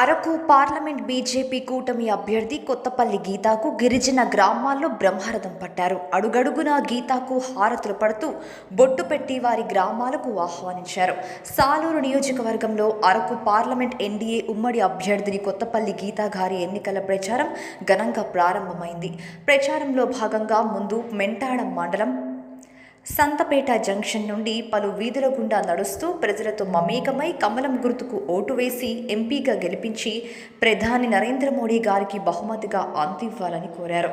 Araku parliament BJP కూటమి అభ్యర్థి కొత్తపల్లి గీతాకు గిరిజన గ్రామాల్లో బ్రహ్మరథం పట్టారు. అడుగడుగునా గీతాకు హారతులు పడుతూ బొట్టు పెట్టి వారి గ్రామాలకు ఆహ్వానించారు. సాలూరు నియోజకవర్గంలో అరకు పార్లమెంట్ ఎన్డీఏ ఉమ్మడి అభ్యర్థిని కొత్తపల్లి గీతా గారి ఎన్నికల ప్రచారం ఘనంగా ప్రారంభమైంది. ప్రచారంలో భాగంగా ముందు మెంటాడ మండలం సంతపేట జంక్షన్ నుండి పలు వీధుల గుండా నడుస్తూ ప్రజలతో మమేకమై కమలం గుర్తుకు ఓటు వేసి ఎంపీగా గెలిపించి ప్రధాని నరేంద్ర మోడీ గారికి బహుమతిగా అందివ్వాలని కోరారు.